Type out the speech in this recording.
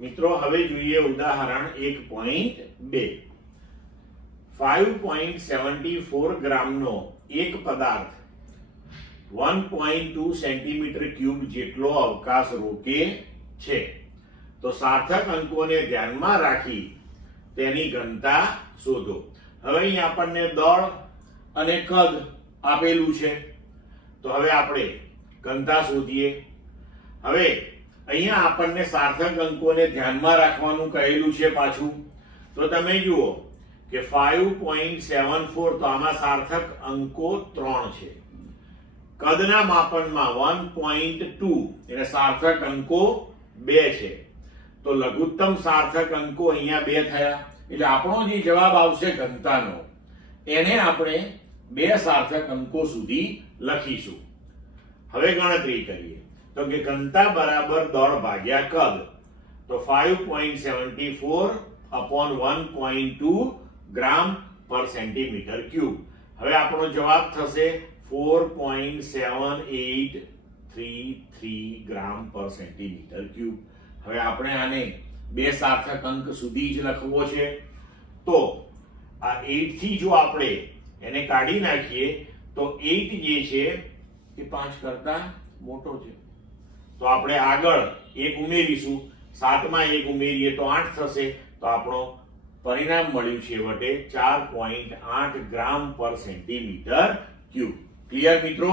મિત્રો હવે જોઈએ ઉદાહરણ 1.2 5.74 ગ્રામનો એક પદાર્થ 1.2 સેન્ટીમીટર ક્યુબ જેટલો અવકાશ રોકે છે તો સાર્થક અંકોને ધ્યાનમાં રાખી તેની ઘનતા શોધો। હવે અહીં આપણને દળ અને કદ આપેલું છે તો હવે આપણે ઘનતા શોધીએ। હવે અહીંયા આપણને સાર્થક અંકોને ધ્યાનમાં રાખવાનું કહેલું છે પાછું તો તમે જુઓ કે 5.74 તો આમાં સાર્થક અંકો 3 છે, કદના માપનમાં 1.2 એટલે સાર્થક અંકો 2 છે તો લઘુત્તમ સાર્થક અંકો અહીંયા 2 થયા એટલે આપણો જે જવાબ આવશે ઘનતાનો એને આપણે 2 સાર્થક અંકો સુધી લખીશું। હવે ગણતરી કરીએ તો કે ઘનતા બરાબર દળ ભાગ્યા કદ તો 5.74 upon 1.2 ગ્રામ પર સેન્ટીમીટર ક્યુબ। હવે આપણો જવાબ થશે 4.7833 ગ્રામ પર સેન્ટીમીટર ક્યુબ। હવે આપણે આને 2 સાર્થક અંક સુધી જ લખવો છે તો આ 8 થી જો આપણે એને કાઢી નાખીએ તો 8 જે છે એ 5 કરતા મોટો છે તો આપણે આગળ 1 ઉમેરીશું, 7 માં 1 ઉમેરીએ તો 8 થશે તો આપણો પરિણામ મળ્યું છે વટે 4.8 ગ્રામ પર સેન્ટીમીટર ક્યુબ। ક્લિયર મિત્રો?